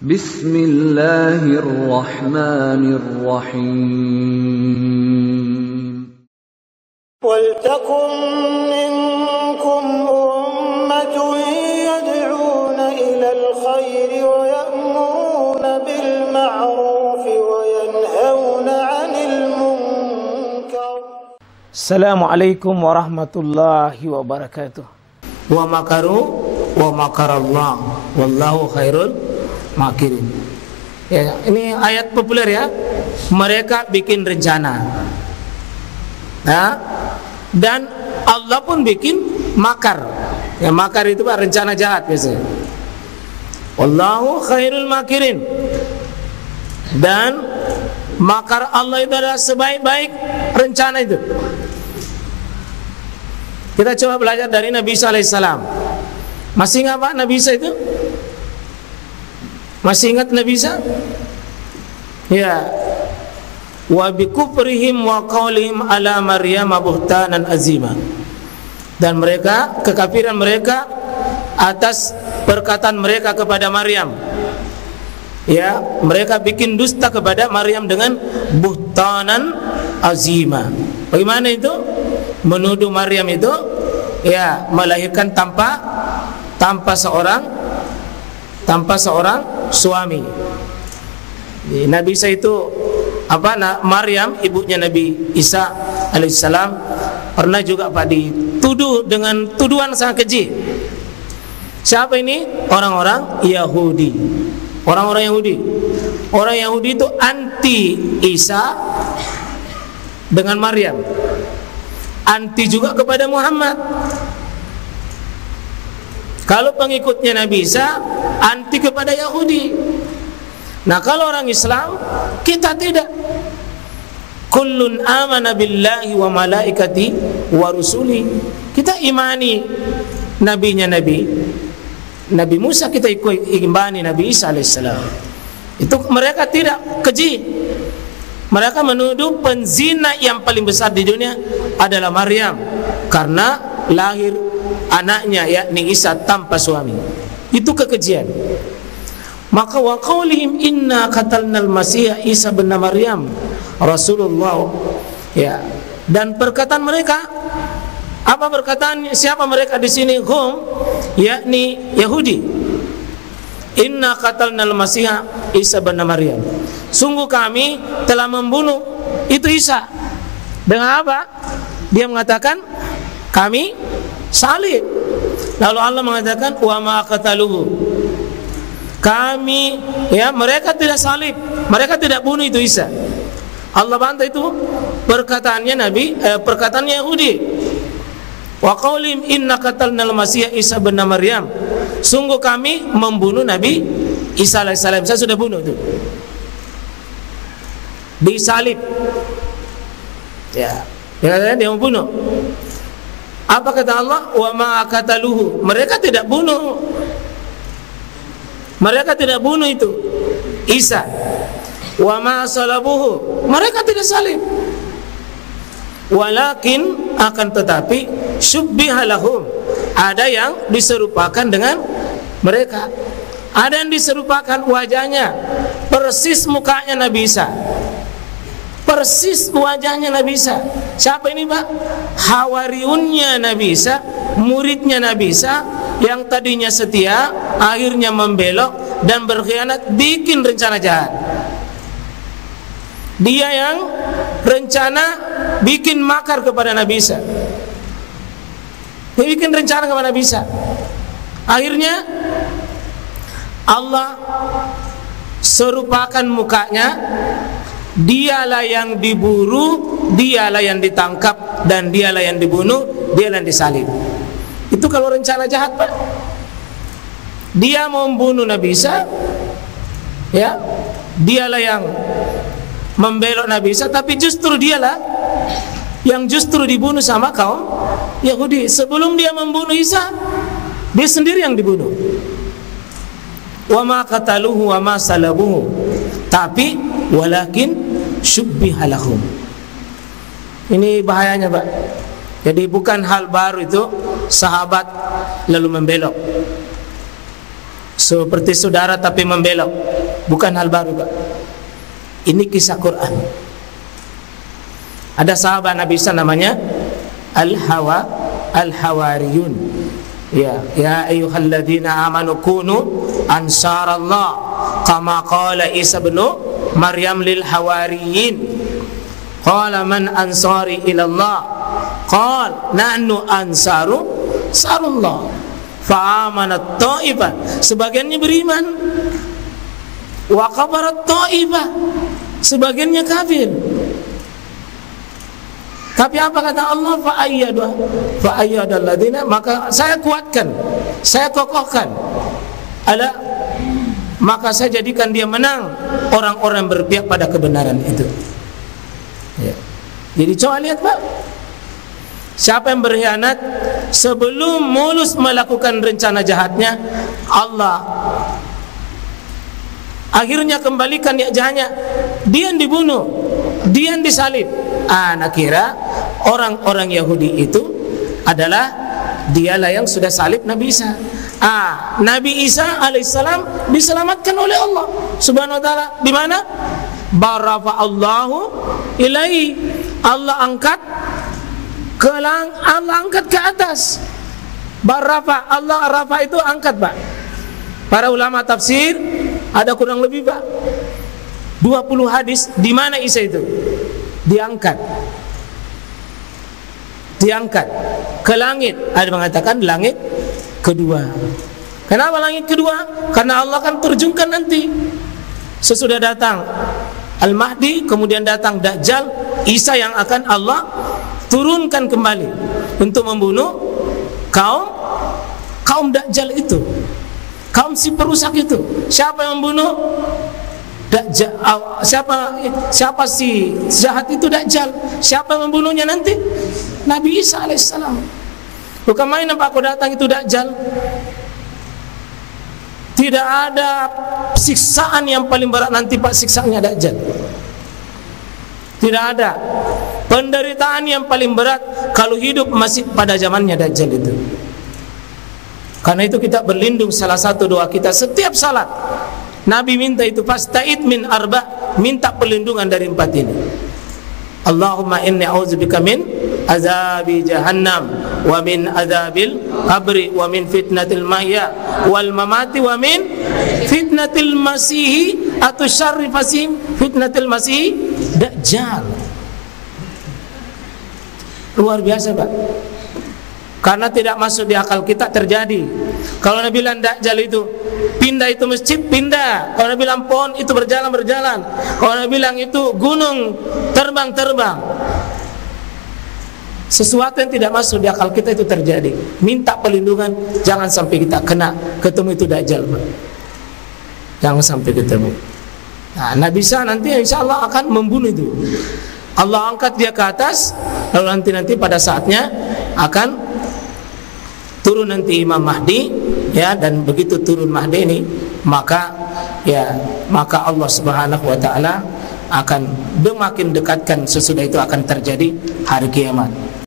Bismillahirrahmanirrahim. Waltakum minkum ummatun yad'una ilal khairi wa ya'muruna bil ma'ruf wa yanhauna 'anil munkar. Assalamualaikum warahmatullahi wabarakatuh. Wa makaru wa makarallah wallahu khairul makirin. Ya, ini ayat populer ya. Mereka bikin rencana. Nah, dan Allah pun bikin makar. Ya, makar itu Pak, rencana jahat biasanya. Wallahu khairul makirin. Dan makar Allah itu adalah sebaik-baik rencana itu. Kita coba belajar dari Nabi Isa alaihissalam. Masih ingat Pak Nabi Isa itu? Masih ingat Nabi Isa? Ya. Wa bikufrihim wa qaulihim ala Maryam buhtanan azima. Dan mereka, kekafiran mereka atas perkataan mereka kepada Maryam. Ya, mereka bikin dusta kepada Maryam dengan buhtanan azima. Bagaimana itu? Menuduh Maryam itu ya melahirkan tanpa seorang suami. Nabi Isa itu Maryam ibunya Nabi Isa alaihissalam pernah juga Pak dituduh dengan tuduhan sangat keji. Siapa ini? Orang-orang Yahudi. Orang-orang Yahudi. Orang Yahudi itu anti Isa dengan Maryam. Anti juga kepada Muhammad. Kalau pengikutnya Nabi Isa anti kepada Yahudi. Nah, kalau orang Islam kita tidak. Kullun amana billahi wa malaikati wa rusuli. Kita imani nabinya Nabi Musa, kita imani Nabi Isa alaihissalam. Itu mereka tidak keji. Mereka menuduh penzina yang paling besar di dunia adalah Maryam karena lahir anaknya yakni Isa tanpa suami. Itu kekejian. Maka wa qaulihim inna qatalnal masih Isa bin Maryam Rasulullah. Ya. Dan perkataan mereka, apa perkataan siapa mereka di sini? Hum yakni Yahudi. Inna qatalnal masih Isa bin Maryam. Sungguh kami telah membunuh itu Isa. Dengan apa? Dia mengatakan kami salib. Lalu Allah mengatakan wa ma qataluhu. Kami mereka tidak salib, mereka tidak bunuh itu Isa. Allah bantah itu perkataannya perkataannya Yahudi. Wa qaulihim inna qatalnal masih Isa bin Maryam. Sungguh kami membunuh Nabi Isa alaihissalam. Saya sudah bunuh itu. Disalib. Ya. Dia membunuh. Apa kata Allah? Wa ma qataluhu. Mereka tidak bunuh. Mereka tidak bunuh itu Isa. Wa ma salabuhu. Mereka tidak salib. Walakin akan tetapi syubbiha lahum. Ada yang diserupakan dengan mereka. Ada yang diserupakan wajahnya. Persis mukanya Nabi Isa. Persis wajahnya Nabi Isa. Siapa ini Pak? Hawariunnya Nabi Isa, muridnya Nabi Isa, yang tadinya setia akhirnya membelok dan berkhianat, bikin rencana jahat. Dia yang rencana bikin makar kepada Nabi Isa. Dia bikin rencana kepada Nabi Isa. Akhirnya Allah serupakan mukanya. Dialah yang diburu, dialah yang ditangkap, dan dialah yang dibunuh, dialah yang disalib. Itu kalau rencana jahat Pak. Dia mau membunuh Nabi Isa, ya, dialah yang membelok Nabi Isa, tapi justru dialah yang justru dibunuh sama kaum Yahudi. Sebelum dia membunuh Isa, dia sendiri yang dibunuh. Wa ma qataluhu wa ma salabuhu. Tapi walakin syubbiha lahum. Ini bahayanya Pak. Jadi bukan hal baru itu sahabat lalu membelok. seperti saudara tapi membelok. Bukan hal baru, Pak. Ini kisah Quran. Ada sahabat Nabi Isa namanya Al-Hawariyun. Ya ayyuhalladzina amanu kunu ansarallah kama qala Isa bin Maryam lil hawariyin. Qala man ansari ila Allah? Qala nahnu ansarullah. Fa'amanat ta'ifah, sebagiannya beriman. Wa kafarat ta'ifah, sebagiannya kafir. Tapi apa kata Allah? Fa'ayyadal ladina, maka saya kuatkan, saya kokohkan. Maka saya jadikan dia menang orang-orang berpihak pada kebenaran itu. Ya. Jadi coba lihat, Pak. Siapa yang berkhianat sebelum mulus melakukan rencana jahatnya, Allah akhirnya kembalikan niat jahatnya, dia yang dibunuh, dia yang disalib. Anak kira orang-orang Yahudi itu adalah dialah yang sudah salib Nabi Isa. Nabi Isa alaihissalam diselamatkan oleh Allah Subhanahu wa taala. Di mana? Barafa Allahu ilaihi, Allah angkat ke atas. Barafa, Allah rafa itu angkat, Pak. Para ulama tafsir ada kurang lebih, Pak, 20 hadis di mana Isa itu diangkat ke langit. Ada mengatakan langit kedua. Kenapa langit kedua? Karena Allah akan terjunkan nanti sesudah datang Al-Mahdi, kemudian datang Dajjal, Isa yang akan Allah turunkan kembali untuk membunuh kaum Dajjal itu, kaum si perusak itu. Siapa yang membunuh Dajjal? Siapa si jahat itu? Dajjal. Siapa yang membunuhnya nanti? Nabi Isa alaihissalam. Bukan main apa aku datang itu Dajjal. Tidak ada siksaan yang paling berat nanti, Pak, siksaannya Dajjal. Tidak ada penderitaan yang paling berat kalau hidup masih pada zamannya Dajjal itu. Karena itu kita berlindung, salah satu doa kita setiap salat Nabi minta itu, fasta'id min arba', minta perlindungan dari 4 ini. Allahumma inni a'udzubika min azabi jahannam wa min azabil qabri wa min fitnatil mahya wal mamati wa min fitnatil masihi atau syarri fasim fitnatil masihi Dajjal. Luar biasa, Pak. Karena tidak masuk di akal kita terjadi. Kalau Nabi bilang Dajjal itu pindah itu masjid, pindah. Kalau Nabi bilang pohon itu berjalan. Kalau Nabi bilang itu gunung terbang. Sesuatu yang tidak masuk di akal kita itu terjadi. Minta perlindungan, jangan sampai kita ketemu itu Dajjal, Pak. Jangan sampai ketemu. Nah, Nabi Isa nanti insya Allah akan membunuh itu. Allah angkat dia ke atas, lalu nanti pada saatnya akan turun nanti Imam Mahdi, ya, dan begitu turun Mahdi ini maka Allah Subhanahu wa taala akan makin dekatkan, sesudah itu akan terjadi hari kiamat.